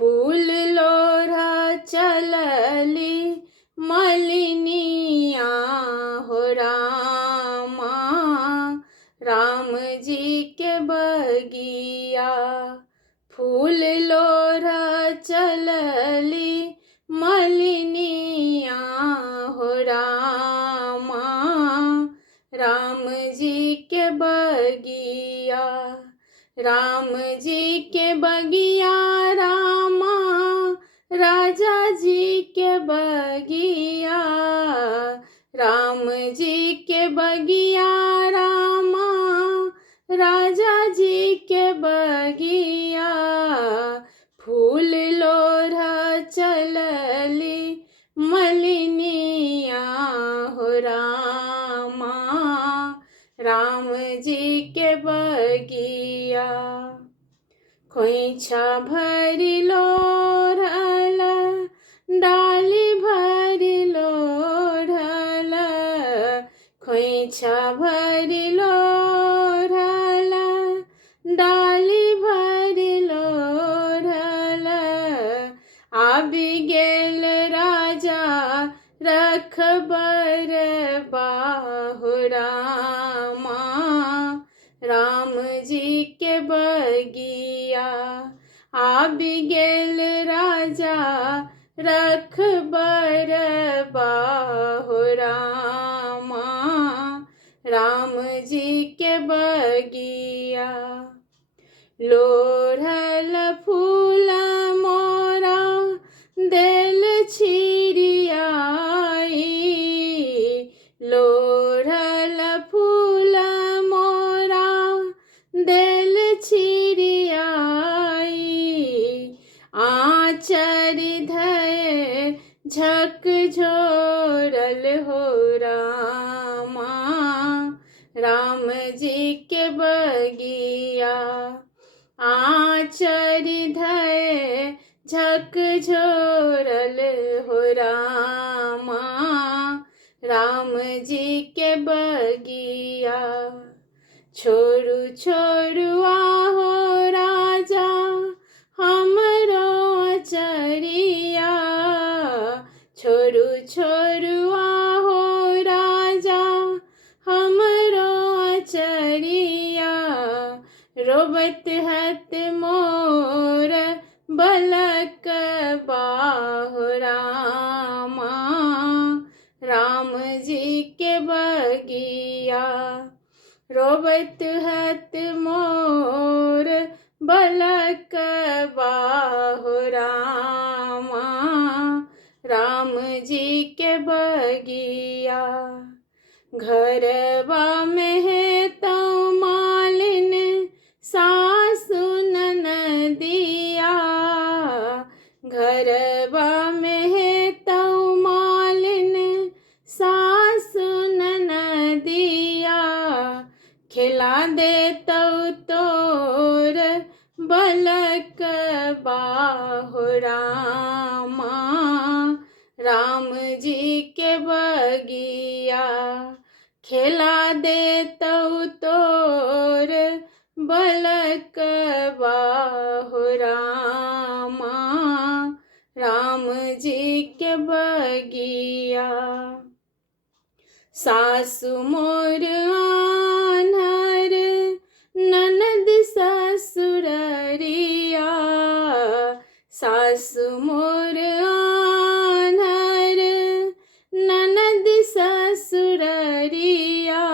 फूल लोढ़ा चलली मलिनिया हो रामा, राम जी के बगिया। फूल लोढ़ा चलली मलिनिया हो रामा, राम जी के बगिया। राम जी के बगिया रामा, राजा जी के बगिया। राम जी के बगिया रामा, राजा जी के बगिया। फूल लोढ़ा चलली मलिनिया हो रामा, राम जी के बगिया। खोइछा भरि लोढ़ल, डाली भरि लोढ़ल। खोइछा भरि लोढ़ल, डाली भरि लोढ़ल। आबि गेल राजा रखबर बाहु रामा, राम जी के बगिया। आबि गेल राजा रखबर बाहु रामा, राम जी के बगिया। लोढ़ल फूल मोरा देल छिरियाई, लोढ़ल फूल मोरा देल छिरियाई। आँचर धय झकझोरल हो रामा, राम जी के बगिया। आँचर धय झकझोरल हो रामा, राम जी के बगिया। छोरू छोरू आहो राजा हमरो अचरिया। छोरू छोरू आहो राजा हमरो अचरिया। रोबत हत मोर बलक बाहु रामा, राम जी के बगिया। रोबत हत मोर बलक बाहु रामा, राम जी के बगिया। घरवा में है तो मालिन सासु ननदिया। घरवा में है तो मालिन सासु ननदिया। खिला दे तो तोर बलक बाहु रामा, राम जी के बगिया। खिला दे तो तोर बलक बाहु रामा, राम जी के बगिया। सासु मोर आन्हर ननद ससुररिया। सासु मोर आन्हर ननद ससुररिया।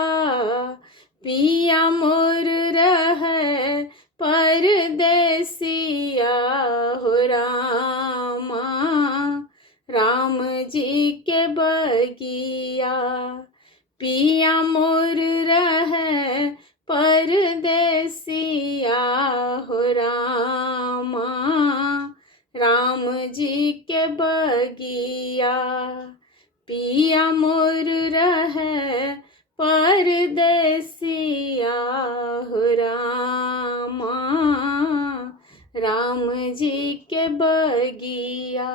पिया मोर रहै परदेसिया हो रामा, राम जी के बगिया। पिया मोर रहै परदेसिया हो रामा, राम जी के बगिया। पिया मोर रहै परदेसिया हो रामा, राम जी के बगिया।